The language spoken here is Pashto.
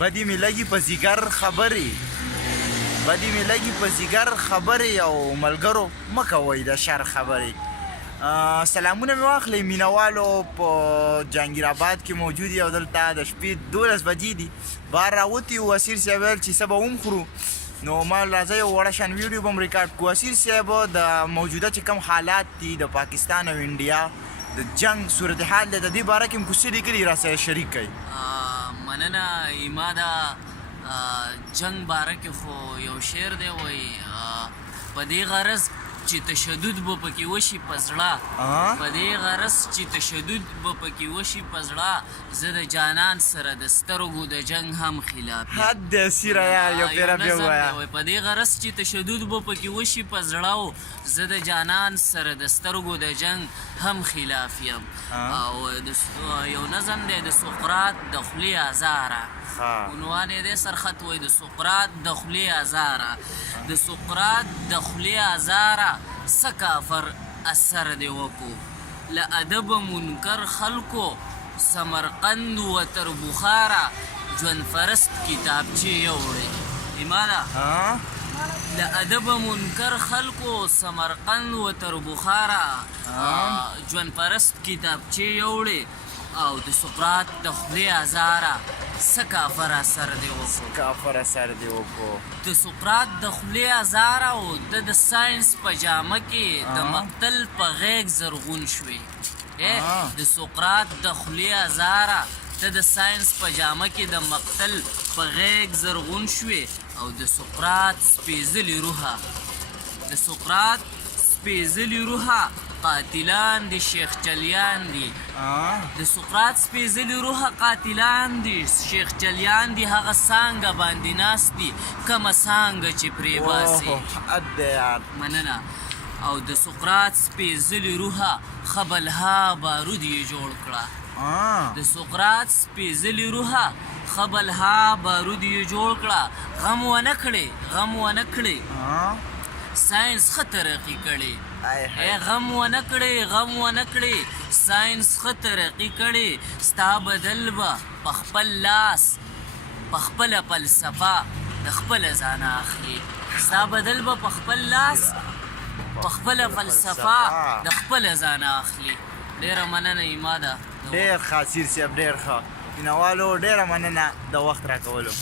بدی مې لګي په ځیګر خبرې بدی مې لګي په ځیګر خبرې او ملګرو مه کوئ د شر خبرې. سلامونه مې واخلئ مینهوالو په جهانګیر آباد کې موجود یو دلته د شپې 12 بجې دي بهر راوتي وو. اسیر صاحب ویل چې سبا هم خورو نو ما راځه یو وړه شان ویډیو به م ریکارډ کړو. اسیر صاحب د موجوده چې کوم حالات دي د پاکستان او انډیا د جنگ صورتحال دی د دې باره کې م کوڅې لیکلي راسره شریک کوي. مننه ایما دا جنگ باره کې خو یو شعر دی وایي په دې غرض چې تشدد به پکې وشي په زړه په دې غرض چې تشدد به پکې وشي په زړه زه د جانان سره د سترګو د جنگ هم خلاف یم. حد دی اسیره یار یو پیره بیا ووایه. په دې غرض چې تشدد به پکې وشي په زړه زه د جانان سره د سترګو د جنگ هم خلاف یم. او یو نظم دی د سقراط د خولې ازاره عنوان یې دی سرخط وایي د سقراط د خولې ازاره د سقراط د خولې ازاره څه کافر اثر دې وکړو له ادبه منکر خلکو سمرقند و تر بخاره ژوند فرست کتابچې یوړې ایماده له ادبه منکر خلکو سمرقند و تر بخاره ژوند فرست کتابچې یوړې او د سقراط د خولې ازاره څه کافر اثر دې وکړو د سقراط د خولې ازاره او د ساینس په جامه کې د مقتل په غیږ زرغون شوې. د سقراط د خولې ازاره ته د ساینس په جامه کې د مقتل په غیږ زرغون شوې او د سقراط سپېڅلې روحه د سقراط سپېڅلې روحه قاتلان دي شیخ چلیان دي د سقراط سپېڅلې روحه قاتلان دي شیخ چلیان دي هغه څانګه باندې ناست دي کومه څانګه چې پرې باسي مننه او د سقراط سپېڅلې روحه خبلها بارود یې جوړ کړه د سقراط سپېڅلې روحه خبلها بارود یې جوړ کړه غم ونه کړې ساینس ښه ترقي کړې غم ونه کړې ساینس ښه ترقي کړې ستا بدل به په خپل لاس په خپله فلسفه د خپله ځانه اخلي ستا بدل به په خپل لاس په خپله فلسفه د خپله ځانه اخلي. ډېره مننه ایما ده. ډېر ښه اسیر صاحب ډېر ښه مینهوالو ډېره مننه د وخت راکولو.